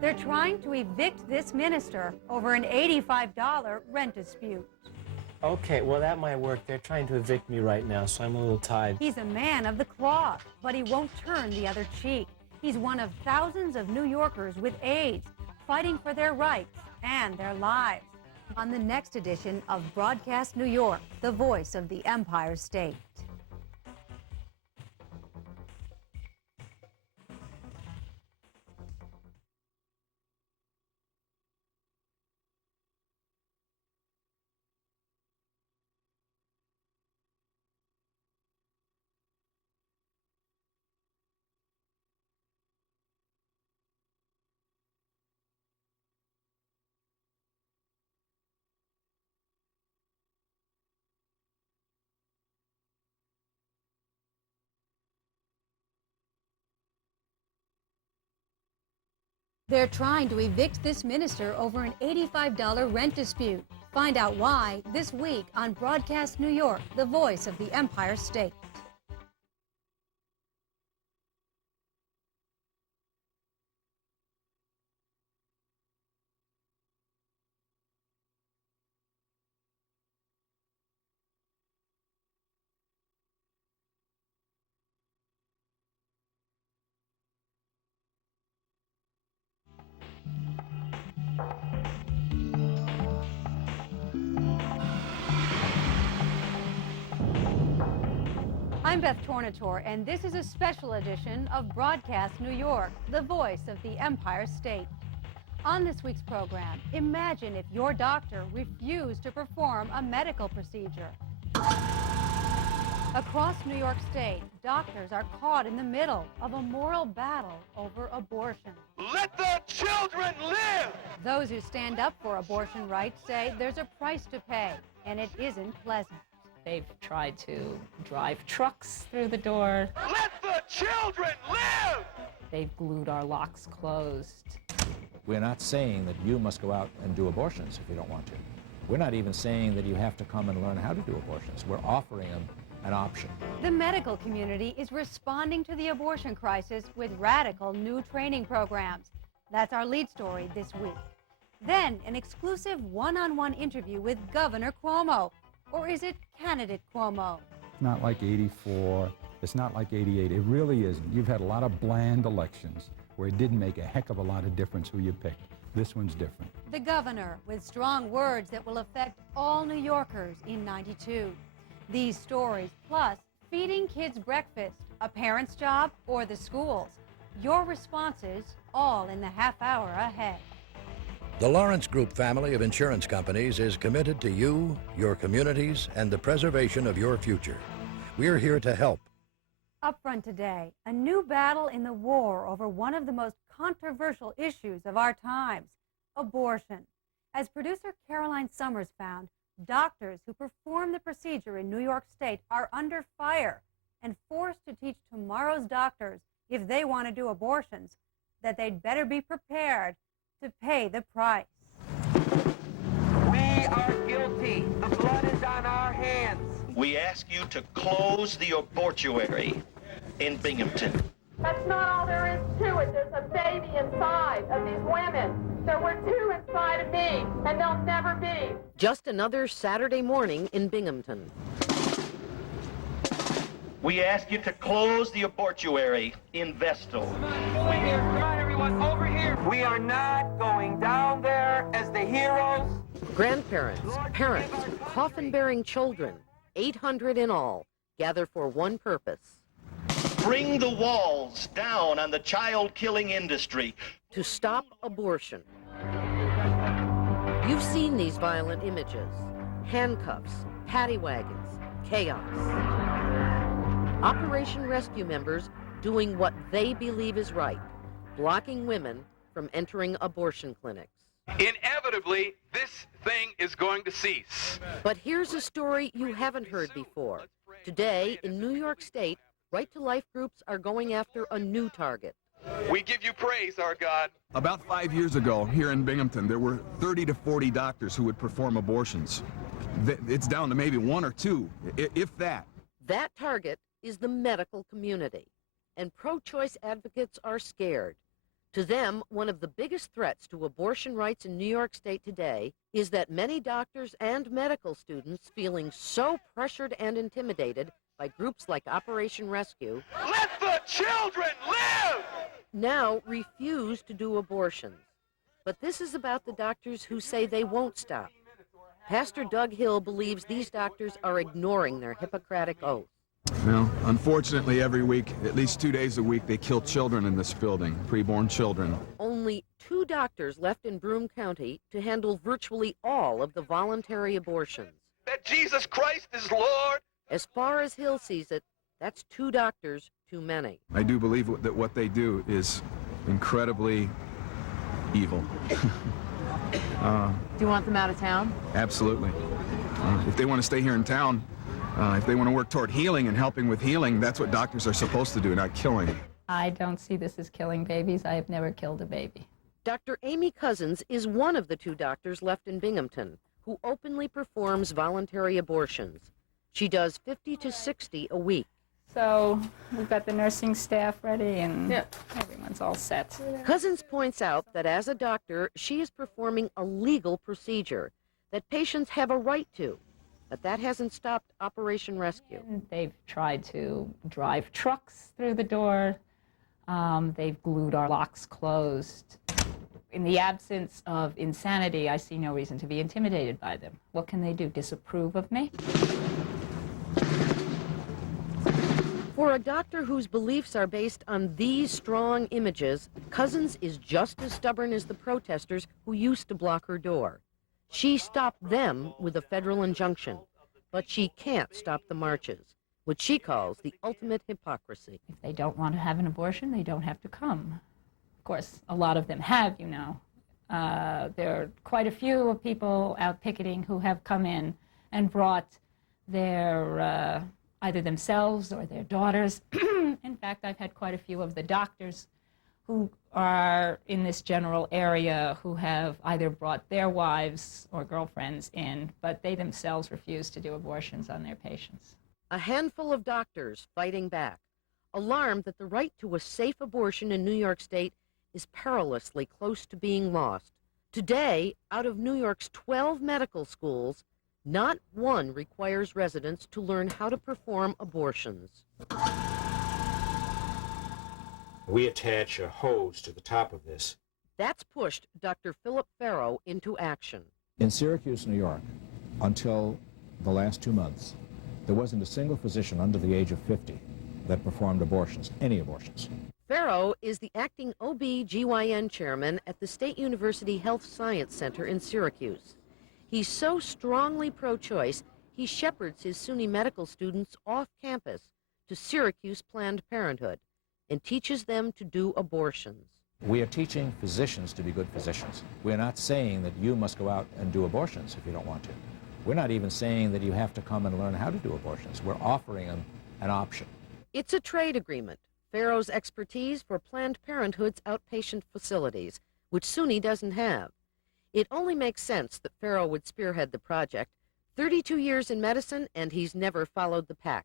They're trying to evict this minister over an $85 rent dispute. Okay, well, that might work. They're trying to evict me right now, so I'm a little tired. He's a man of the cloth, but he won't turn the other cheek. He's one of thousands of New Yorkers with AIDS, fighting for their rights and their lives. On the next edition of Broadcast New York, the voice of the Empire State. They're trying to evict this minister over an $85 rent dispute. Find out why this week on Broadcast New York, the voice of the Empire State. I'm Beth Tornator, and this is a special edition of Broadcast New York, the voice of the Empire State. On this week's program, imagine if your doctor refused to perform a medical procedure. Across New York State, doctors are caught in the middle of a moral battle over abortion. Let the children live! Those who stand up for abortion rights say there's a price to pay, and it isn't pleasant. They've tried to drive trucks through the door. Let the children live! They've glued our locks closed. We're not saying that you must go out and do abortions if you don't want to. We're not even saying that you have to come and learn how to do abortions. We're offering them an option. The medical community is responding to the abortion crisis with radical new training programs. That's our lead story this week. Then, an exclusive one-on-one interview with Governor Cuomo. Or is it candidate Cuomo? It's not like 84. It's not like 88. It really isn't. You've had a lot of bland elections where it didn't make a heck of a lot of difference who you picked. This one's different. The governor with strong words that will affect all New Yorkers in '92. These stories, plus feeding kids breakfast, a parent's job, or the schools. Your responses, all in the half hour ahead. The Lawrence Group family of insurance companies is committed to you, your communities, and the preservation of your future. We're here to help. Up front today, a new battle in the war over one of the most controversial issues of our times, abortion. As producer Caroline Summers found, doctors who perform the procedure in New York State are under fire and forced to teach tomorrow's doctors, if they want to do abortions, that they'd better be prepared to pay the price. We are guilty. The blood is on our hands. We ask you to close the abortuary in Binghamton. That's not all there is to it. There's a baby inside of these women. There were two inside of me, and there'll never be. Just another Saturday morning in Binghamton. We ask you to close the abortuary in Vestal. Over here. Come on, everyone. Over here. We are not going down there as the heroes. Grandparents, parents, coffin-bearing children, 800 in all, gather for one purpose. Bring the walls down on the child-killing industry. To stop abortion. You've seen these violent images. Handcuffs, paddy wagons, chaos. Operation Rescue members doing what they believe is right, blocking women from entering abortion clinics. Inevitably, this thing is going to cease. But here's a story you haven't heard before. Today, in New York State, Right to Life groups are going after a new target. We give you praise, our God. About 5 years ago, here in Binghamton, there were 30 to 40 doctors who would perform abortions. It's down to maybe one or two, if that. That target is the medical community, and pro-choice advocates are scared. To them, one of the biggest threats to abortion rights in New York State today is that many doctors and medical students, feeling so pressured and intimidated by groups like Operation Rescue, Let the children live! now refuse to do abortions. But this is about the doctors who say they won't stop. Pastor Doug Hill believes these doctors are ignoring their Hippocratic oath. Well, unfortunately, every week, at least 2 days a week, they kill children in this building, preborn children. Only 2 doctors left in Broome County to handle virtually all of the voluntary abortions. That Jesus Christ is Lord. As far as Hill sees it, that's 2 doctors too many. I do believe that what they do is incredibly evil. Do you want them out of town? Absolutely. If they want to stay here in town, if they want to work toward healing and helping with healing, that's what doctors are supposed to do, not killing. I don't see this as killing babies. I have never killed a baby. Dr. Amy Cousins is one of the 2 doctors left in Binghamton who openly performs voluntary abortions. She does 50 to 60 a week. So we've got the nursing staff ready and everyone's all set. Cousins points out that as a doctor, she is performing a legal procedure that patients have a right to, but that hasn't stopped Operation Rescue. They've tried to drive trucks through the door. They've glued our locks closed. In the absence of insanity, I see no reason to be intimidated by them. What can they do? Disapprove of me? For a doctor whose beliefs are based on these strong images, Cousins is just as stubborn as the protesters who used to block her door. She stopped them with a federal injunction, but she can't stop the marches, which she calls the ultimate hypocrisy. If they don't want to have an abortion, they don't have to come. Of course, a lot of them have, you know. There are quite a few people out picketing who have come in and brought their either themselves or their daughters. In fact, I've had quite a few of the doctors who are in this general area who have either brought their wives or girlfriends in, but they themselves refuse to do abortions on their patients. A handful of doctors fighting back, alarmed that the right to a safe abortion in New York State is perilously close to being lost. Today, out of New York's 12 medical schools, not one requires residents to learn how to perform abortions. We attach a hose to the top of this. That's pushed Dr. Philip Farrow into action. In Syracuse, New York, until the last 2 months, there wasn't a single physician under the age of 50 that performed abortions, any abortions. Farrow is the acting OB-GYN chairman at the State University Health Science Center in Syracuse. He's so strongly pro-choice, he shepherds his SUNY medical students off campus to Syracuse Planned Parenthood and teaches them to do abortions. We are teaching physicians to be good physicians. We're not saying that you must go out and do abortions if you don't want to. We're not even saying that you have to come and learn how to do abortions. We're offering them an option. It's a trade agreement, Farrow's expertise for Planned Parenthood's outpatient facilities, which SUNY doesn't have. It only makes sense that Farrow would spearhead the project. 32 years in medicine, and he's never followed the pack.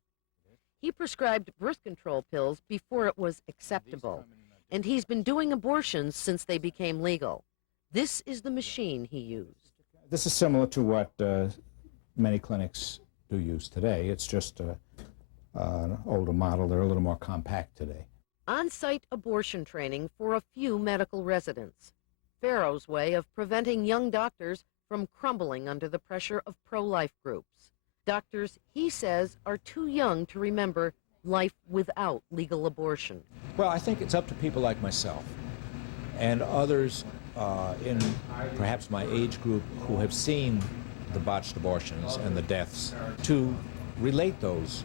He prescribed birth control pills before it was acceptable, and he's been doing abortions since they became legal. This is the machine he used. This is similar to what many clinics do use today. It's just an older model. They're a little more compact today. On-site abortion training for a few medical residents. Farrow's way of preventing young doctors from crumbling under the pressure of pro-life groups. Doctors, he says, are too young to remember life without legal abortion. Well, I think it's up to people like myself and others in perhaps my age group who have seen the botched abortions and the deaths to relate those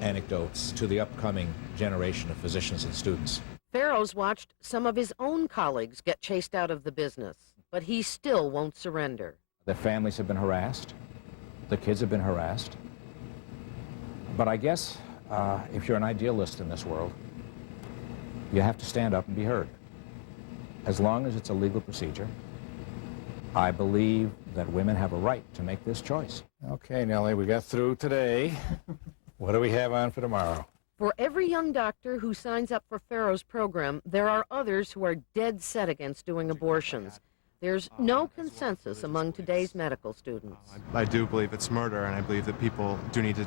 anecdotes to the upcoming generation of physicians and students. Farrow's watched some of his own colleagues get chased out of the business, but he still won't surrender. Their families have been harassed. The kids have been harassed. But I guess if you're an idealist in this world, you have to stand up and be heard. As long as it's a legal procedure, I believe that women have a right to make this choice. Okay, Nellie, we got through today. What do we have on for tomorrow? For every young doctor who signs up for Pharaoh's program, there are others who are dead set against doing abortions. There's no consensus among today's medical students. I do believe it's murder, and I believe that people do need to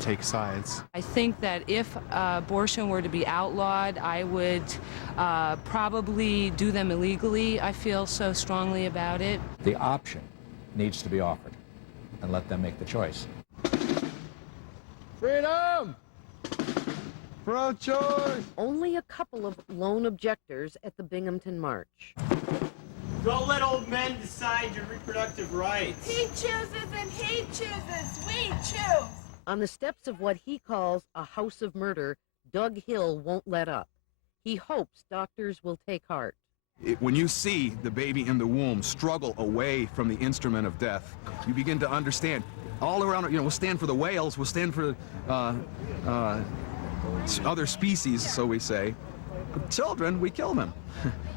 take sides. I think that if abortion were to be outlawed, I would probably do them illegally. I feel so strongly about it. The option needs to be offered, and let them make the choice. Freedom! Pro-choice! Only a couple of lone objectors at the Binghamton March. Don't let old men decide your reproductive rights. He chooses and he chooses. We choose. On the steps of what he calls a house of murder, Doug Hill won't let up. He hopes doctors will take heart. When you see the baby in the womb struggle away from the instrument of death, you begin to understand. All around, we'll stand for the whales, we'll stand for other species, so we say. But children, we kill them.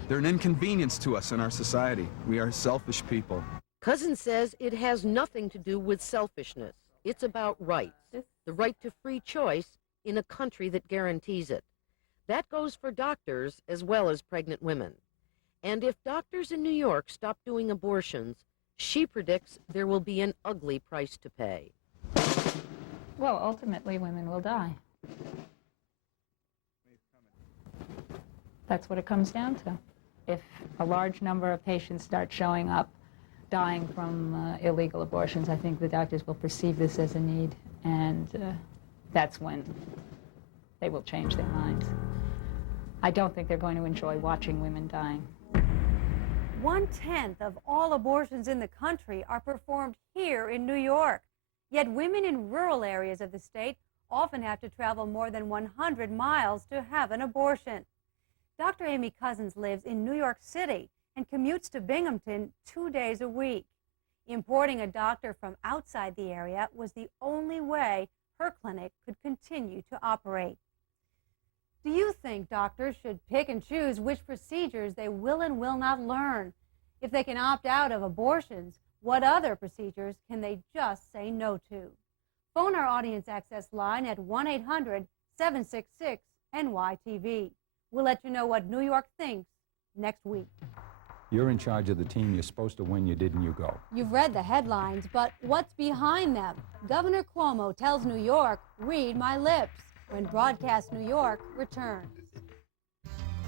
They're an inconvenience to us in our society. We are selfish people. Cousins says it has nothing to do with selfishness. It's about rights, the right to free choice in a country that guarantees it. That goes for doctors as well as pregnant women. And if doctors in New York stop doing abortions, she predicts there will be an ugly price to pay. Well, ultimately, women will die. That's what it comes down to. If a large number of patients start showing up dying from illegal abortions, I think the doctors will perceive this as a need, and that's when they will change their minds. I don't think they're going to enjoy watching women dying. 1/10 of all abortions in the country are performed here in New York. Yet women in rural areas of the state often have to travel more than 100 miles to have an abortion. Dr. Amy Cousins lives in New York City and commutes to Binghamton 2 days a week. Importing a doctor from outside the area was the only way her clinic could continue to operate. Do you think doctors should pick and choose which procedures they will and will not learn? If they can opt out of abortions, what other procedures can they just say no to? Phone our audience access line at 1-800-766-NYTV. We'll let you know what New York thinks next week. You're in charge of the team. You're supposed to win. You didn't, you go. You've read the headlines, but what's behind them? Governor Cuomo tells New York, read my lips, when Broadcast New York returns.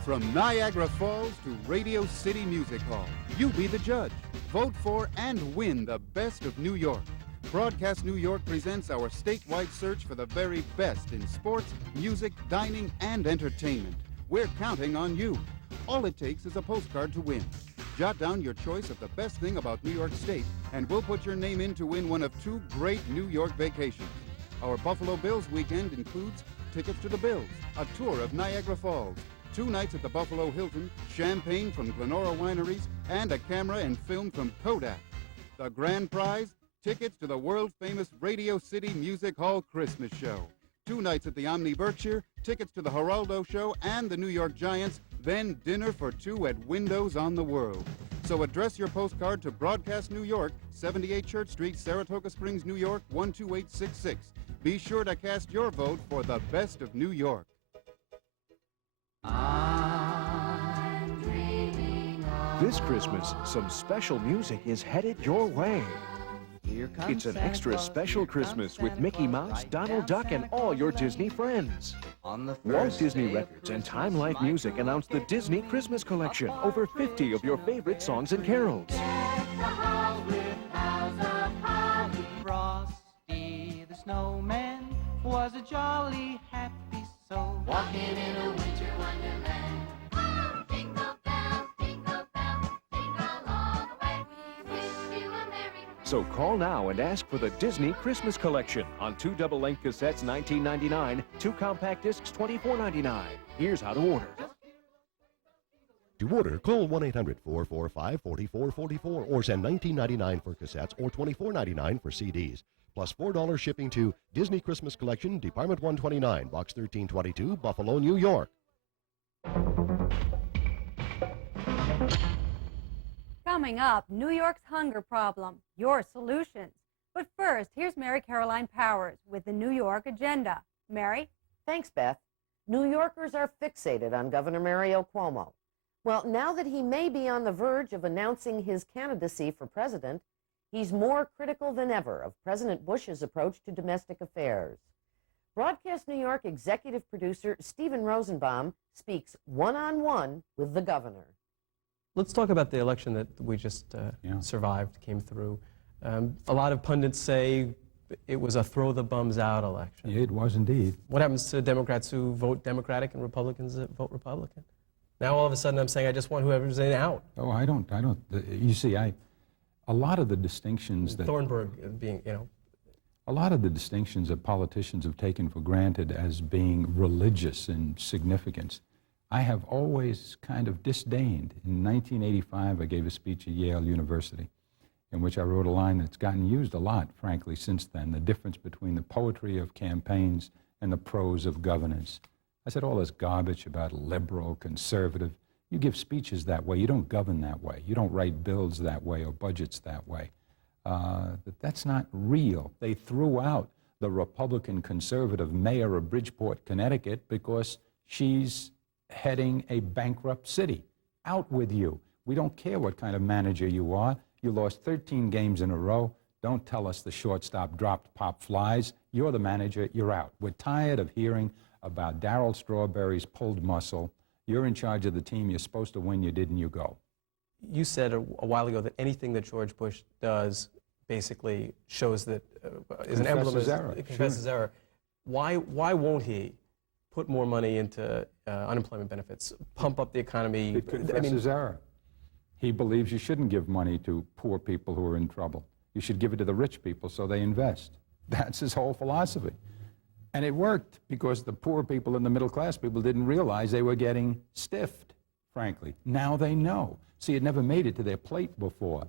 From Niagara Falls to Radio City Music Hall, you be the judge. Vote for and win the best of New York. Broadcast New York presents our statewide search for the very best in sports, music, dining, and entertainment. We're counting on you. All it takes is a postcard to win. Jot down your choice of the best thing about New York State, and we'll put your name in to win one of 2 great New York vacations. Our Buffalo Bills weekend includes tickets to the Bills, a tour of Niagara Falls, 2 nights at the Buffalo Hilton, champagne from Glenora Wineries, and a camera and film from Kodak. The grand prize, tickets to the world-famous Radio City Music Hall Christmas Show. 2 nights at the Omni Berkshire, tickets to the Geraldo Show and the New York Giants, then dinner for 2 at Windows on the World. So address your postcard to Broadcast New York, 78 Church Street, Saratoga Springs, New York, 12866. Be sure to cast your vote for the best of New York. This Christmas, some special music is headed your way. It's an extra special Christmas with Mickey Mouse, Donald Duck, and all your Disney friends. Walt Disney Records and Time Life Music announced the Disney Christmas Collection. Over 50 of your favorite songs and carols. Frosty the snowman was a jolly happy soul, walking in a winter wonderland. So call now and ask for the Disney Christmas Collection on 2 double-length cassettes, $19.99, 2 compact discs, $24.99. Here's how to order. To order, call 1-800-445-4444 or send $19.99 for cassettes or $24.99 for CDs. Plus $4 shipping to Disney Christmas Collection, Department 129, Box 1322, Buffalo, New York. Coming up, New York's hunger problem, your solutions. But first, here's Mary Caroline Powers with the New York Agenda. Mary? Thanks, Beth. New Yorkers are fixated on Governor Mario Cuomo. Well, now that he may be on the verge of announcing his candidacy for president, he's more critical than ever of President Bush's approach to domestic affairs. Broadcast New York executive producer Stephen Rosenbaum speaks one-on-one with the governor. Let's talk about the election that we just survived, came through. A lot of pundits say it was a throw-the-bums-out election. It was indeed. What happens to Democrats who vote Democratic and Republicans that vote Republican? Now all of a sudden I'm saying I just want whoever's in out. Oh, I don't. You see, a lot of the distinctions that Thornburg being, a lot of the distinctions that politicians have taken for granted as being religious in significance, I have always kind of disdained. In 1985, I gave a speech at Yale University in which I wrote a line that's gotten used a lot, frankly, since then, the difference between the poetry of campaigns and the prose of governance. I said all this garbage about liberal, conservative. You give speeches that way. You don't govern that way. You don't write bills that way or budgets that way. That's not real. They threw out the Republican conservative mayor of Bridgeport, Connecticut, because she's heading a bankrupt city. Out with you. We don't care what kind of manager you are. You lost 13 games in a row. Don't tell us the shortstop dropped pop flies. You're the manager. You're out. We're tired of hearing about Darryl Strawberry's pulled muscle. You're in charge of the team. You're supposed to win. You didn't. You go. You said a while ago that anything that George Bush does basically shows that is an emblem of error. It confesses error. Why won't he put more money into unemployment benefits, pump up the economy? It confesses error. He believes you shouldn't give money to poor people who are in trouble. You should give it to the rich people so they invest. That's his whole philosophy. And it worked because the poor people and the middle class people didn't realize they were getting stiffed, frankly. Now they know. See, it never made it to their plate before.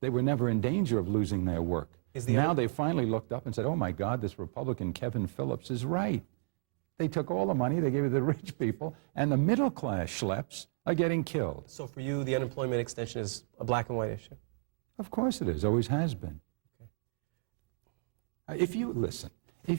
They were never in danger of losing their work. Now they finally looked up and said, oh my God, this Republican Kevin Phillips is right. They took all the money, they gave it to the rich people, and the middle class schleps are getting killed. So for you, the unemployment extension is a black and white issue? Of course it is, always has been. Okay. If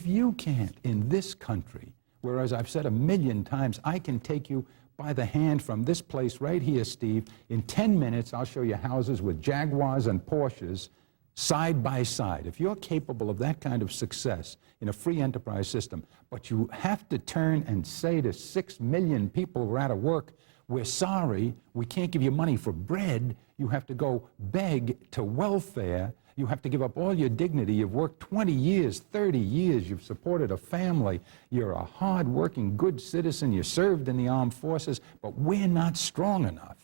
you can't in this country, whereas I've said 1,000,000 times, I can take you by the hand from this place right here, Steve. In 10 minutes, I'll show you houses with Jaguars and Porsches side by side. If you're capable of that kind of success in a free enterprise system, but you have to turn and say to 6 million people who are out of work, we're sorry, we can't give you money for bread. You have to go beg to welfare. You have to give up all your dignity. You've worked 20 years, 30 years. You've supported a family. You're a hard-working, good citizen. You served in the armed forces. But we're not strong enough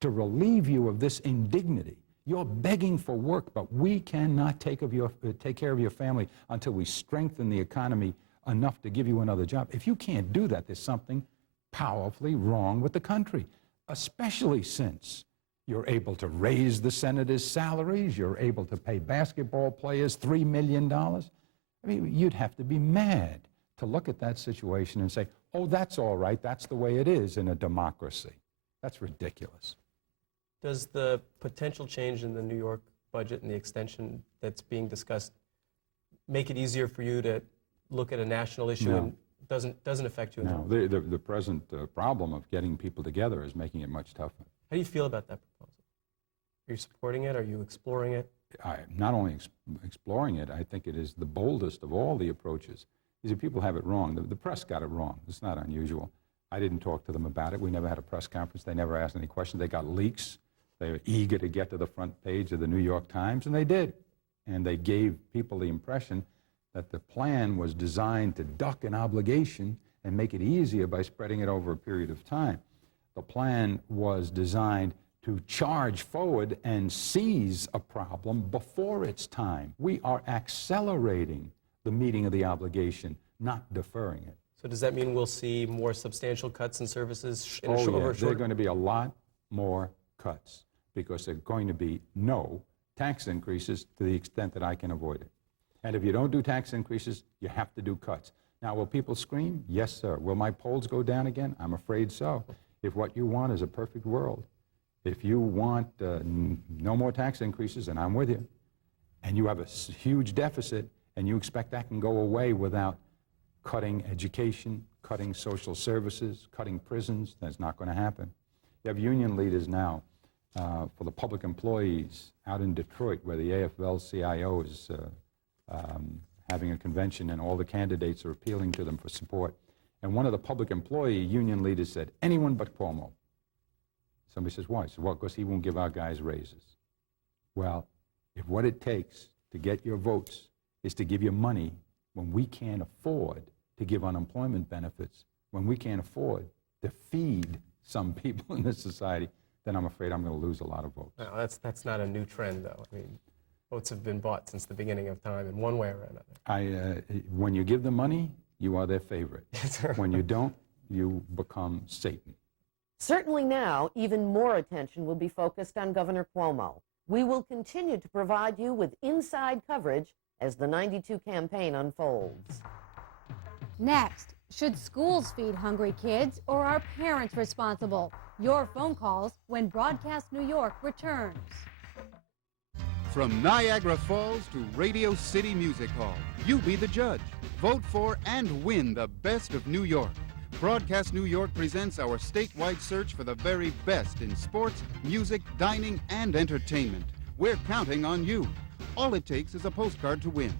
to relieve you of this indignity. You're begging for work, but we cannot take care of your family until we strengthen the economy enough to give you another job. If you can't do that, there's something powerfully wrong with the country, especially since you're able to raise the senators' salaries. You're able to pay basketball players $3 million. I mean, you'd have to be mad to look at that situation and say, oh, that's all right. That's the way it is in a democracy. That's ridiculous. Does the potential change in the New York budget and the extension that's being discussed make it easier for you to look at a national issue No. and doesn't affect you at all? No, the present problem of getting people together is making it much tougher. How do you feel about that proposal? Are you supporting it? Are you exploring it? I'm not only exploring it, I think it is the boldest of all the approaches. You see, people have it wrong. The press got it wrong. It's not unusual. I didn't talk to them about it. We never had a press conference. They never asked any questions. They got leaks. They were eager to get to the front page of the New York Times, and they did. And they gave people the impression that the plan was designed to duck an obligation and make it easier by spreading it over a period of time. The plan was designed to charge forward and seize a problem before its time. We are accelerating the meeting of the obligation, not deferring it. So does that mean we'll see more substantial cuts in services in Oh, over yeah, a there are short? going to be a lot more cuts because there are going to be no tax increases to the extent that I can avoid it. And if you don't do tax increases, you have to do cuts. Now, will people scream? Yes, sir. Will my polls go down again? I'm afraid so. If what you want is a perfect world, if you want no more tax increases, and I'm with you, and you have a huge deficit, and you expect that can go away without cutting education, cutting social services, cutting prisons. That's not going to happen. You have union leaders now for the public employees out in Detroit, where the AFL-CIO is having a convention, and all the candidates are appealing to them for support. And one of the public employee union leaders said, anyone but Cuomo. Somebody says, why? He says, well, because he won't give our guys raises. Well, if what it takes to get your votes is to give you money when we can't afford to give unemployment benefits, when we can't afford to feed some people in this society, then I'm afraid I'm going to lose a lot of votes. No, that's not a new trend, though. I mean, votes have been bought since the beginning of time in one way or another. When you give them money, you are their favorite. When you don't, you become Satan. Certainly now, even more attention will be focused on Governor Cuomo. We will continue to provide you with inside coverage as the 92 campaign unfolds. Next, should schools feed hungry kids, or are parents responsible? Your phone calls when Broadcast New York returns. From Niagara Falls to Radio City Music Hall, you be the judge. Vote for and win the best of New York. Broadcast New York presents our statewide search for the very best in sports, music, dining, and entertainment. We're counting on you. All it takes is a postcard to win.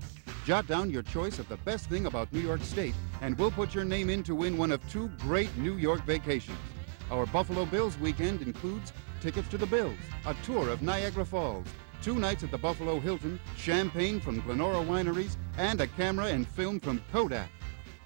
Jot down your choice of the best thing about New York State, and we'll put your name in to win one of 2 great New York vacations. Our Buffalo Bills weekend includes tickets to the Bills, a tour of Niagara Falls, 2 nights at the Buffalo Hilton, champagne from Glenora Wineries, and a camera and film from Kodak.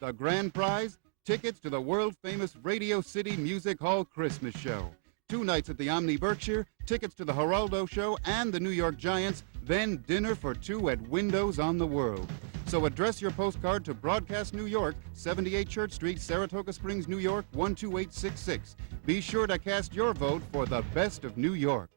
The grand prize, tickets to the world-famous Radio City Music Hall Christmas Show. 2 nights at the Omni Berkshire, tickets to the Geraldo Show and the New York Giants, then dinner for 2 at Windows on the World. So address your postcard to Broadcast New York, 78 Church Street, Saratoga Springs, New York, 12866. Be sure to cast your vote for the best of New York.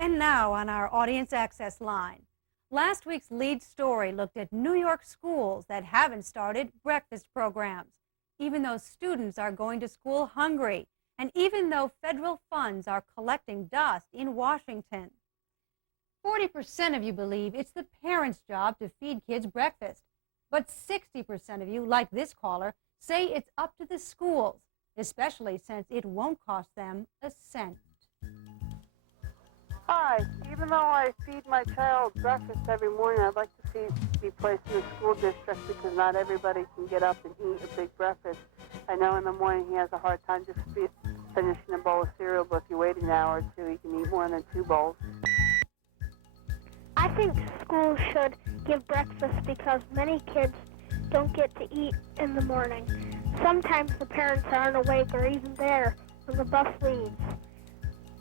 And now on our audience access line. Last week's lead story looked at New York schools that haven't started breakfast programs, even though students are going to school hungry, and even though federal funds are collecting dust in Washington. 40% of you believe it's the parents' job to feed kids breakfast, but 60% of you, like this caller, say it's up to the schools, especially since it won't cost them a cent. Hi, even though I feed my child breakfast every morning, I'd like to see it be placed in the school district because not everybody can get up and eat a big breakfast. I know in the morning he has a hard time just finishing a bowl of cereal, but if you wait an hour or 2, he can eat more than 2 bowls. I think schools should give breakfast because many kids don't get to eat in the morning. Sometimes the parents aren't awake or even there when the bus leaves.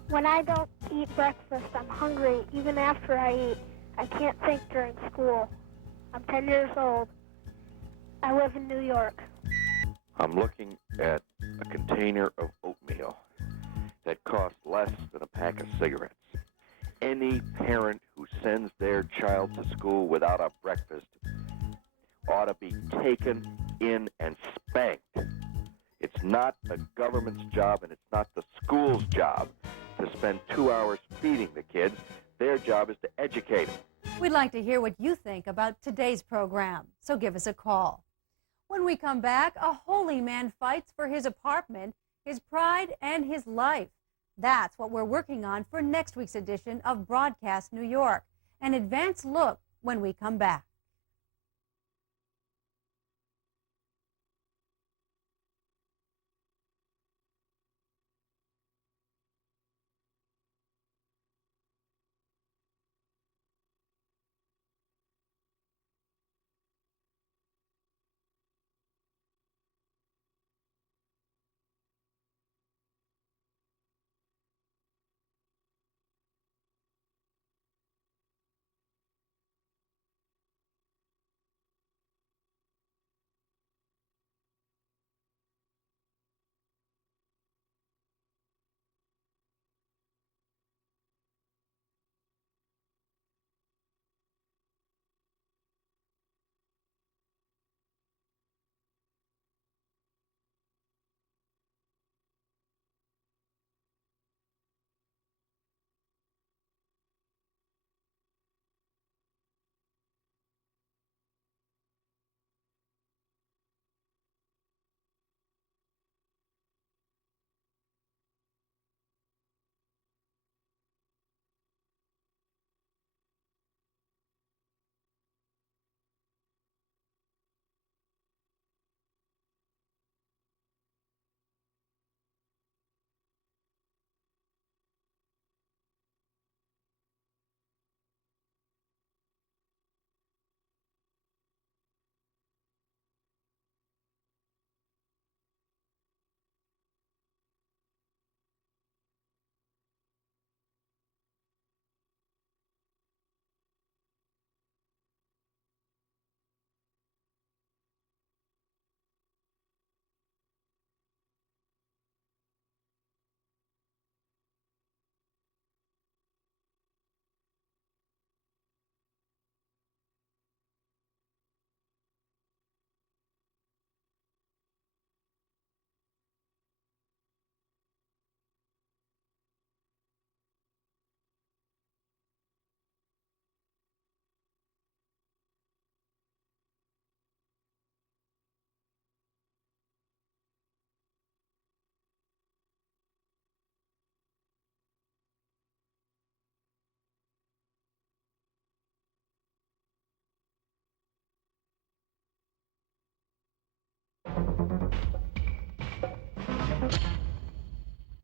When I don't eat breakfast, I'm hungry even after I eat. I can't think during school. I'm 10 years old. I live in New York. I'm looking at a container of oatmeal that costs less than a pack of cigarettes. Any parent who sends their child to school without a breakfast ought to be taken in and spanked. It's not the government's job and it's not the school's job to spend 2 hours feeding the kids. Their job is to educate them. We'd like to hear what you think about today's program, so give us a call. When we come back, a holy man fights for his apartment, his pride, and his life. That's what we're working on for next week's edition of Broadcast New York. An advanced look when we come back.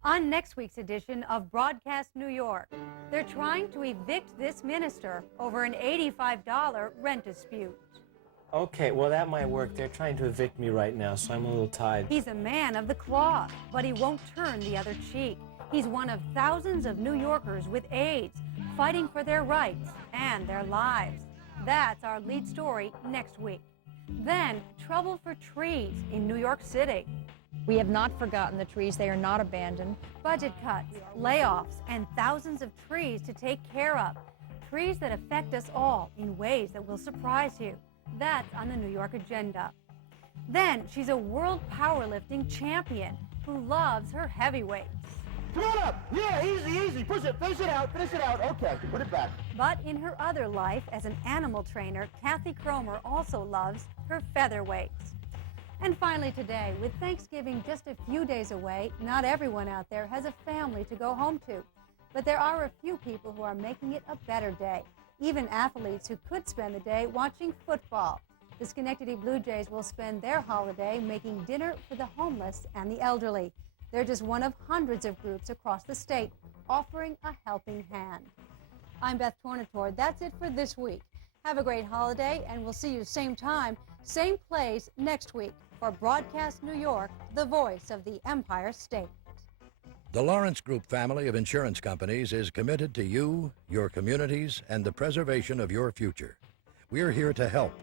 On next week's edition of Broadcast New York, they're trying to evict this minister over an $85 rent dispute. Okay, well, that might work. They're trying to evict me right now, so I'm a little tired. He's a man of the cloth, but he won't turn the other cheek. He's one of thousands of New Yorkers with AIDS, fighting for their rights and their lives. That's our lead story next week. Then, trouble for trees in New York City. We have not forgotten the trees. They are not abandoned. Budget cuts, layoffs, and thousands of trees to take care of. Trees that affect us all in ways that will surprise you. That's on the New York agenda. Then, she's a world powerlifting champion who loves her heavyweights. Come on up! Yeah, easy, easy. Push it, finish it out. Okay, put it back. But in her other life as an animal trainer, Kathy Cromer also loves her featherweights. And finally today, with Thanksgiving just a few days away, not everyone out there has a family to go home to. But there are a few people who are making it a better day, even athletes who could spend the day watching football. The Schenectady Blue Jays will spend their holiday making dinner for the homeless and the elderly. They're just one of hundreds of groups across the state offering a helping hand. I'm Beth Tornatore. That's it for this week. Have a great holiday, and we'll see you same time, same place next week for Broadcast New York, the voice of the Empire State. The Lawrence Group family of insurance companies is committed to you, your communities, and the preservation of your future. We're here to help